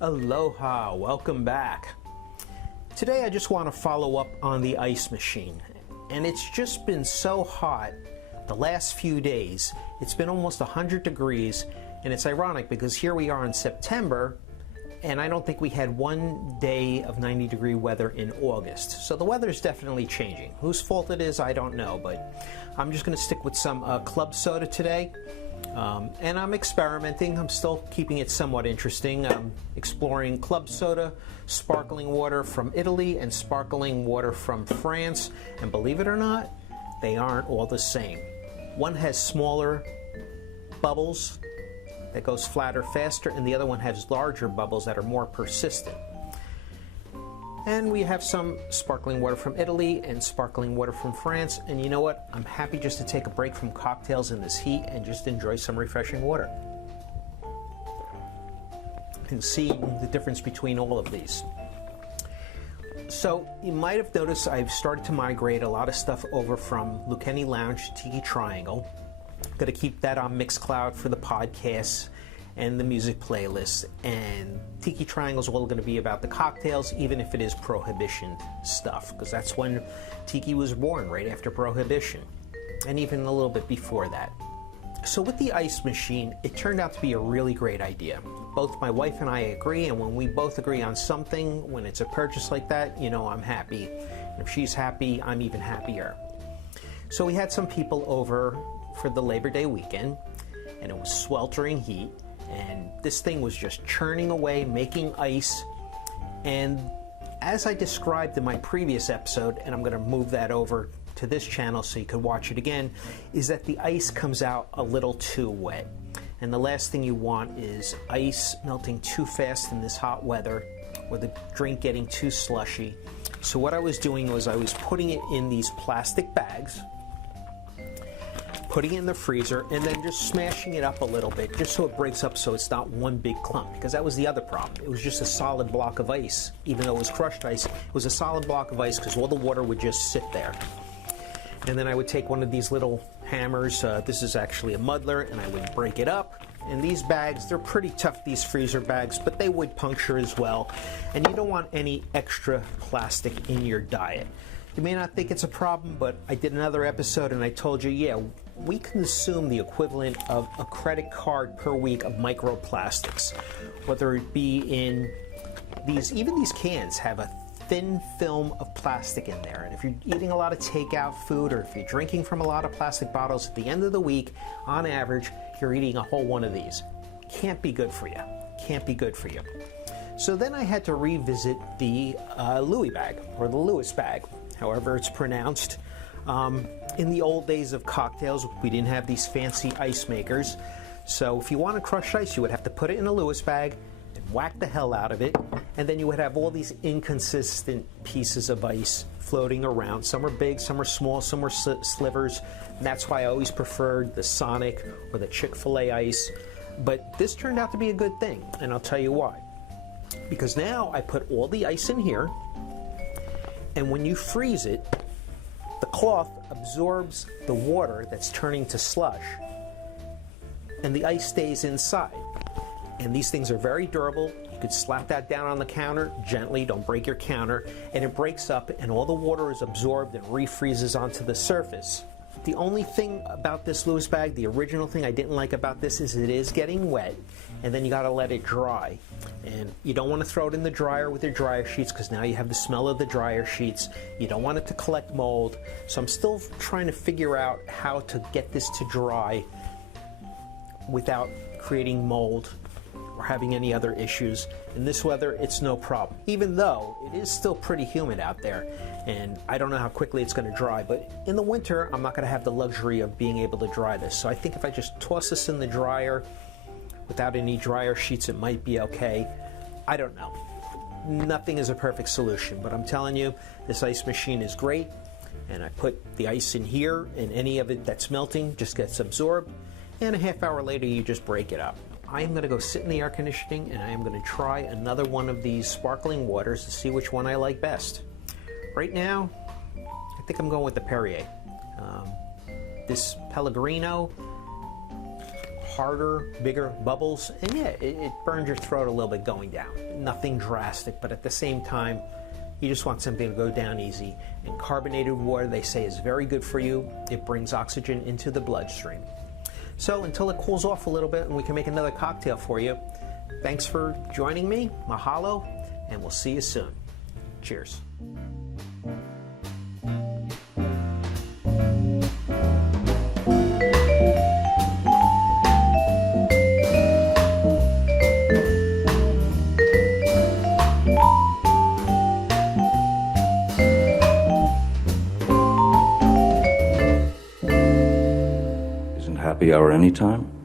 Aloha, welcome back. Today I just want to follow up on the ice machine, and it's just been so hot the last few days. It's been almost 100 degrees, and it's ironic because here we are in September and I don't think we had one day of 90-degree weather in August. So the weather is definitely changing. Whose fault it is, I don't know, but I'm just going to stick with some club soda today. And I'm experimenting. I'm still keeping it somewhat interesting. I'm exploring club soda, sparkling water from Italy, and sparkling water from France. And believe it or not, they aren't all the same. One has smaller bubbles that goes flatter faster, and the other one has larger bubbles that are more persistent. And we have some sparkling water from Italy and sparkling water from France. And you know what? I'm happy just to take a break from cocktails in this heat and just enjoy some refreshing water. And see the difference between all of these. So you might have noticed I've started to migrate a lot of stuff over from Lucchini Lounge to Tiki Triangle. I'm going to keep that on Mixcloud for the podcasts and the music playlist, and Tiki Triangle is all going to be about the cocktails, even if it is Prohibition stuff, because that's when Tiki was born, right after Prohibition, and even a little bit before that. So with the ice machine, it turned out to be a really great idea. Both my wife and I agree, and when we both agree on something, when it's a purchase like that, you know I'm happy. And if she's happy, I'm even happier. So we had some people over for the Labor Day weekend, and it was sweltering heat. And this thing was just churning away, making ice. And as I described in my previous episode, and I'm going to move that over to this channel so you can watch it again, is that the ice comes out a little too wet. And the last thing you want is ice melting too fast in this hot weather, or the drink getting too slushy. So what I was doing was I was putting it in these plastic bags, putting it in the freezer, and then just smashing it up a little bit just so it breaks up, so it's not one big clump, because that was the other problem. It was just a solid block of ice. Even though it was crushed ice, it was a solid block of ice because all the water would just sit there. And then I would take one of these little hammers, this is actually a muddler, and I would break it up. And these bags, they're pretty tough, these freezer bags, but they would puncture as well. And you don't want any extra plastic in your diet. You may not think it's a problem, but I did another episode and I told you, yeah, we consume the equivalent of a credit card per week of microplastics, whether it be in these, even these cans have a thin film of plastic in there. And if you're eating a lot of takeout food, or if you're drinking from a lot of plastic bottles, at the end of the week, on average, you're eating a whole one of these. Can't be good for you. Can't be good for you. So then I had to revisit the Louis bag, or the Lewis bag, however it's pronounced. In the old days of cocktails, we didn't have these fancy ice makers. So if you want to crush ice, you would have to put it in a Lewis bag and whack the hell out of it. And then you would have all these inconsistent pieces of ice floating around. Some are big, some are small, some are slivers. And that's why I always preferred the Sonic or the Chick-fil-A ice. But this turned out to be a good thing, and I'll tell you why. Because now I put all the ice in here, and when you freeze it, the cloth absorbs the water that's turning to slush, and the ice stays inside. And these things are very durable. You could slap that down on the counter gently, don't break your counter, and it breaks up and all the water is absorbed and refreezes onto the surface. The only thing about this Lewis bag, the original thing I didn't like about this, is it is getting wet, and then you got to let it dry. And you don't want to throw it in the dryer with your dryer sheets, because now you have the smell of the dryer sheets. You don't want it to collect mold. So I'm still trying to figure out how to get this to dry without creating mold or having any other issues. In this weather, it's no problem. Even though it is still pretty humid out there, and I don't know how quickly it's going to dry, but in the winter, I'm not going to have the luxury of being able to dry this. So I think if I just toss this in the dryer without any dryer sheets, it might be okay. I don't know. nothing is a perfect solution, but I'm telling you, this ice machine is great. And I put the ice in here, and any of it that's melting just gets absorbed, and a half hour later you just break it up. I am going to go sit in the air conditioning, and I am going to try another one of these sparkling waters to see which one I like best. Right now, I think I'm going with the Perrier. This Pellegrino, harder, bigger bubbles, and yeah, it burns your throat a little bit going down. Nothing drastic, but at the same time, you just want something to go down easy. And carbonated water, they say, is very good for you. It brings oxygen into the bloodstream. So until it cools off a little bit and we can make another cocktail for you, thanks for joining me. Mahalo, and we'll see you soon. Cheers. Happy hour anytime?